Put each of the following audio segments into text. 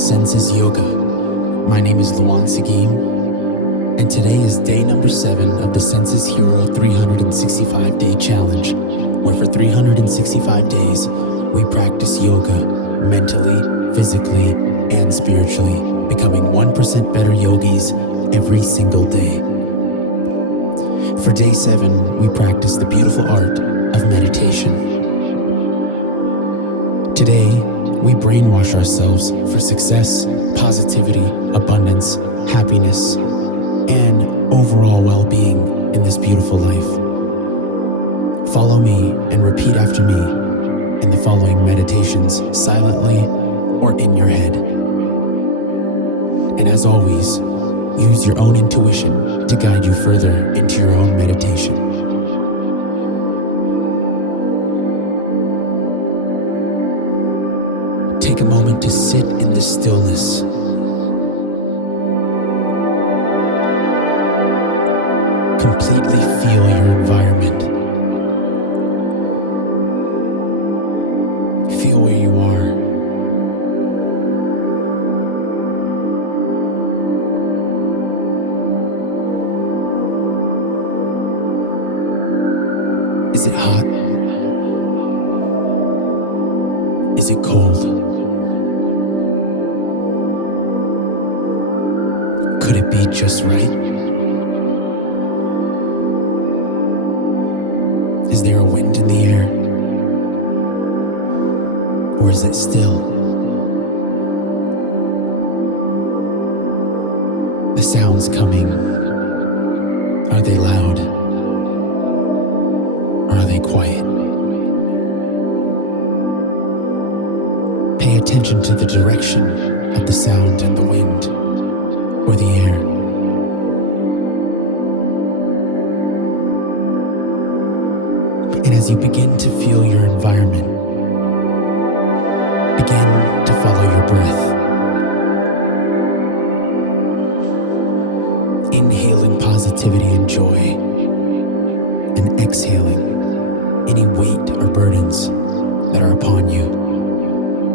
Senses Yoga. My name is Luan Sagim, and today is day number 7 of the Senses Hero 365-day challenge, where for 365 days, we practice yoga mentally, physically, and spiritually, becoming 1% better yogis every single day. For day 7, we practice the beautiful art of meditation. Today, we brainwash ourselves for success, positivity, abundance, happiness, and overall well-being in this beautiful life. Follow me and repeat after me in the following meditations silently or in your head. And as always, use your own intuition to guide you further into your own meditation. Take a moment to sit in the stillness. Completely feel your environment. Feel where you are. Is it hot? Is it cold? Could it be just right? Is there a wind in the air? Or is it still? The sounds coming, are they loud? Or are they quiet? Pay attention to the direction of the sound and the wind or the air. And as you begin to feel your environment, begin to follow your breath. Inhaling positivity and joy, and exhaling any weight or burdens that are upon you.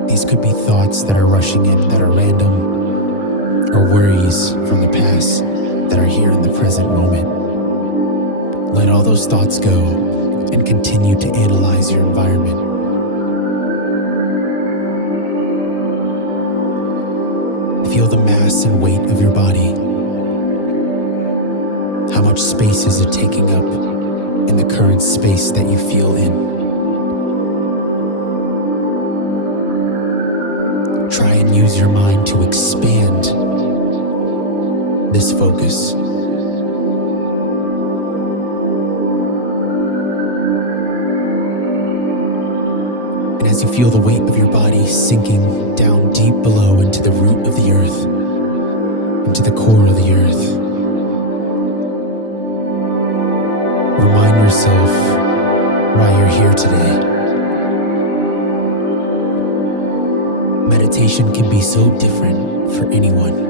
These could be thoughts that are rushing in, that are random, or worries from the past that are here in the present moment. Let all those thoughts go and continue to analyze your environment. Feel the mass and weight of your body. How much space is it taking up in the current space that you feel in? Try and use your mind to expand this focus. And as you feel the weight of your body sinking down deep below into the root of the earth, into the core of the earth, remind yourself why you're here today. Meditation can be so different for anyone.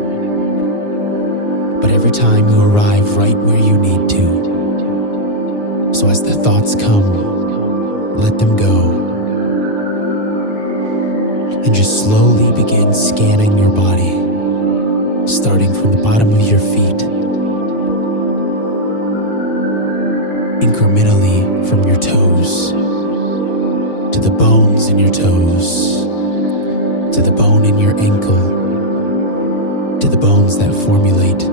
But every time you arrive right where you need to. So as the thoughts come, let them go. And just slowly begin scanning your body, starting from the bottom of your feet, incrementally from your toes, to the bones in your toes, to the bone in your ankle, to the bones that formulate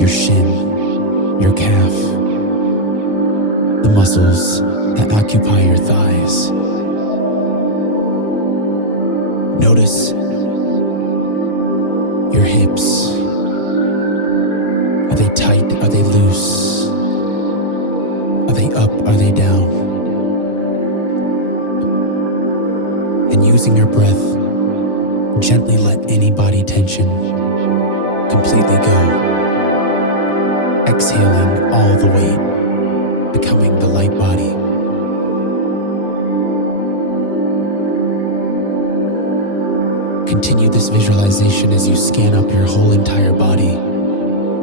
your shin, your calf, the muscles that occupy your thighs. Notice your hips. Are they tight? Are they loose? Are they up? Are they down? And using your breath, gently let any body tension completely go. Exhaling all the weight, becoming the light body. Continue this visualization as you scan up your whole entire body,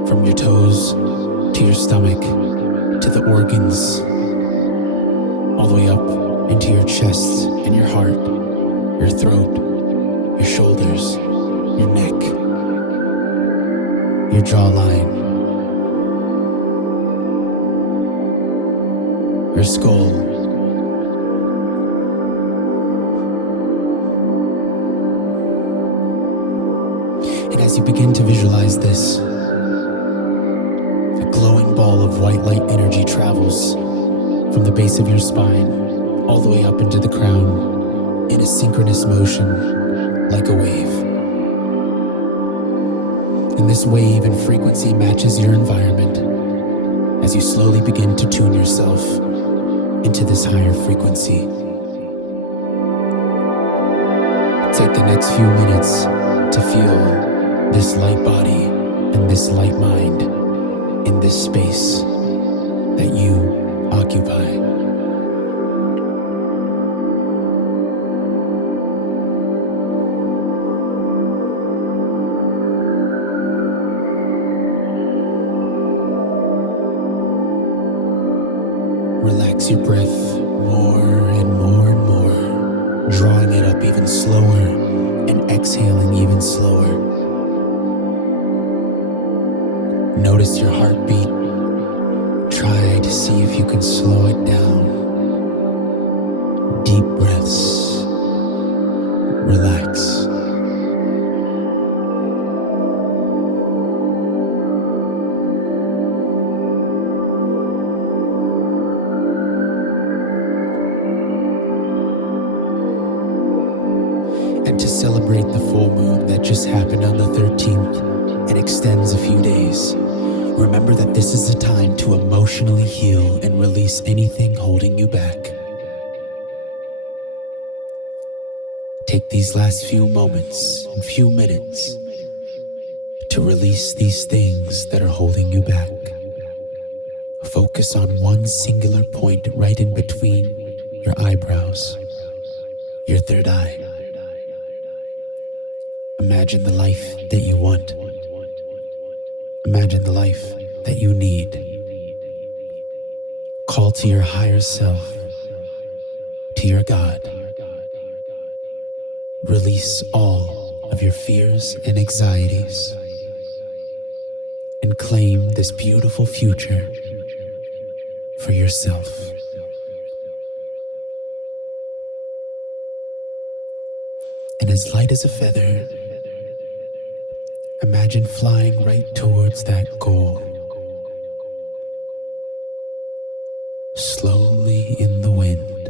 from your toes to your stomach, to the organs, all the way up into your chest and your heart, your throat, your shoulders, your neck, your jawline, your skull. And as you begin to visualize this, a glowing ball of white light energy travels from the base of your spine all the way up into the crown in a synchronous motion like a wave. And this wave and frequency matches your environment as you slowly begin to tune yourself into this higher frequency. Take the next few minutes to feel this light body and this light mind in this space that you occupy. Relax your breath more and more and more, drawing it up even slower and exhaling even slower. Notice your heartbeat. Try to see if you can slow it down. Deep breaths. Relax. And to celebrate the full moon that just happened on the 13th and extends a few days, remember that this is the time to emotionally heal and release anything holding you back. Take these last few moments and few minutes to release these things that are holding you back. Focus on one singular point right in between your eyebrows, your third eye. Imagine the life that you want. Imagine the life that you need. Call to your higher self, to your God. Release all of your fears and anxieties and claim this beautiful future for yourself. And as light as a feather, imagine flying right towards that goal. Slowly in the wind.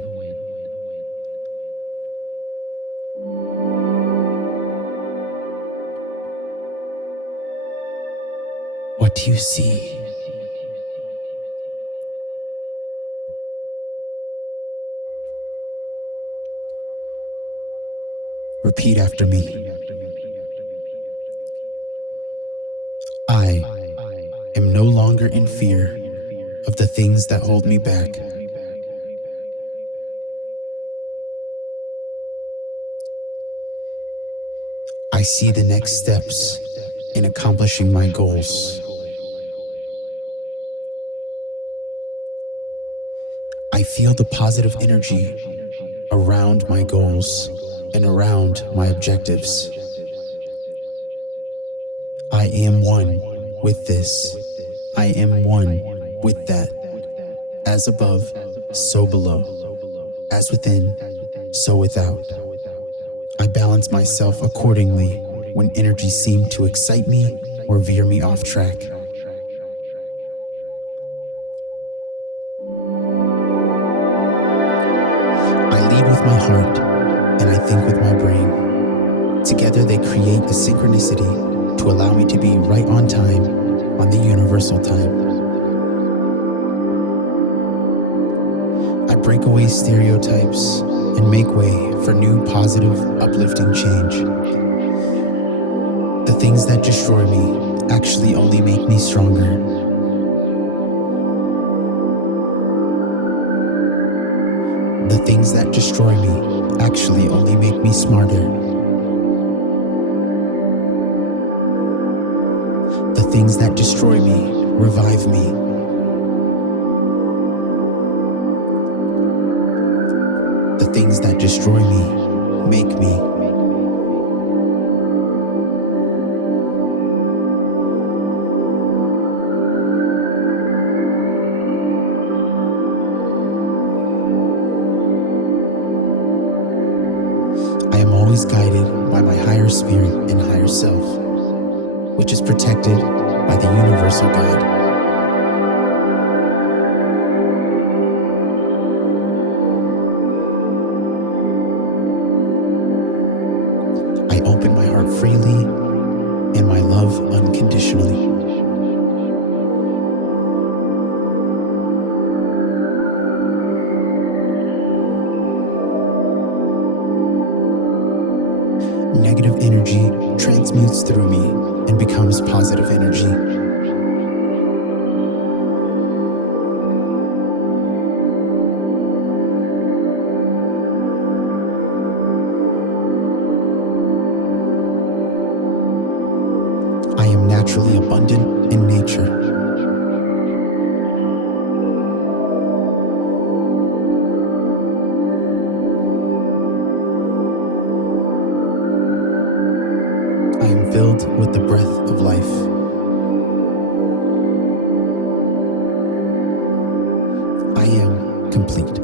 What do you see? Repeat after me. I am no longer in fear of the things that hold me back. I see the next steps in accomplishing my goals. I feel the positive energy around my goals and around my objectives. I am one with this. I am one with that. As above, so below. As within, so without. I balance myself accordingly when energies seem to excite me or veer me off track. I lead with my heart and I think with my brain. Together they create a synchronicity to allow me to be right on time, on the universal time. I break away stereotypes and make way for new positive, uplifting change. The things that destroy me actually only make me stronger. The things that destroy me actually only make me smarter. The things that destroy me revive me. The things that destroy me make me. always guided by my higher spirit and higher self, which is protected by the universal God. I open my heart freely and my love unconditionally. Negative energy transmutes through me and becomes positive energy. I am naturally abundant in nature. I am filled with the breath of life. I am complete.